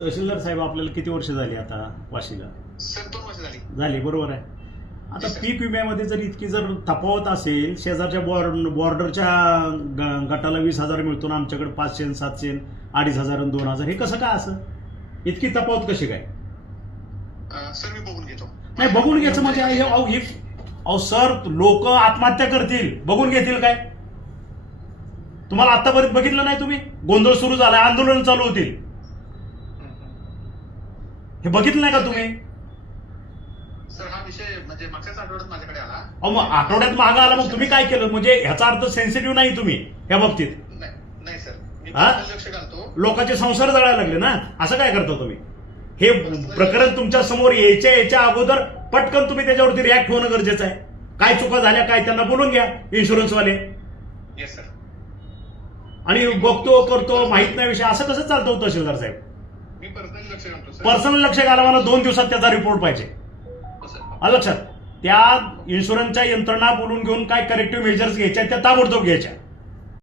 तहसीलदार साहेब आपल्याला किती वर्ष झाली आता वाशीला? सर 2 वर्ष झाली, बरोबर आहे. आता पीक विम्यामध्ये जर इतकी जर तफावत असेल, शेजारच्या बॉर्डरच्या गटाला 20,000 मिळतो ना, आमच्याकडे 500, 700, 2,500 आणि 2,000, हे कसं काय असं इतकी तफावत कशी काय? सर मी बघून घेतो. नाही, बघून घ्यायचं म्हणजे अहो सर, लोक आत्महत्या करतील, बघून घेतील काय? तुम्हाला आतापर्यंत बघितलं नाही तुम्ही? गोंधळ सुरू झालाय, आंदोलन चालू होतील, हे बघितलं नाही का तुम्ही? सर हा विषय म्हणजे मागच्याच आठवड्यात माझ्याकडे आला. अहो मग आठवड्यात मागं आला, मग तुम्ही काय केलं? म्हणजे ह्याचा अर्थ सेन्सिटिव्ह नाही तुम्ही या बाबतीत. नाही सर, मी हा? लक्ष घालतो. लोकांचे संसार जळायला लागले ना, असं काय करता तुम्ही? हे प्रकरण तुमच्या समोर यायच्या अगोदर पटकन तुम्ही त्याच्यावरती रिॲक्ट होणं गरजेचं आहे. काय चुका झाल्या काय त्यांना बोलून घ्या, इन्शुरन्सवाले. Yes sir. आणि बघतो करतो माहित नाही विषय, असं कसं चालतं होतं तहसीलदार साहेब? मी पर्सनली लक्ष घालतो सर. पर्सनल लक्ष घालावाला 2 दिवसात त्याचा रिपोर्ट पाहिजे. हो सर. लक्षात, त्या इन्शुरन्सच्या यंत्रणा बोलून घेऊन काय करेक्टिव्ह मेजर्स घ्यायच्या त्या ताबडतोब घ्यायच्या.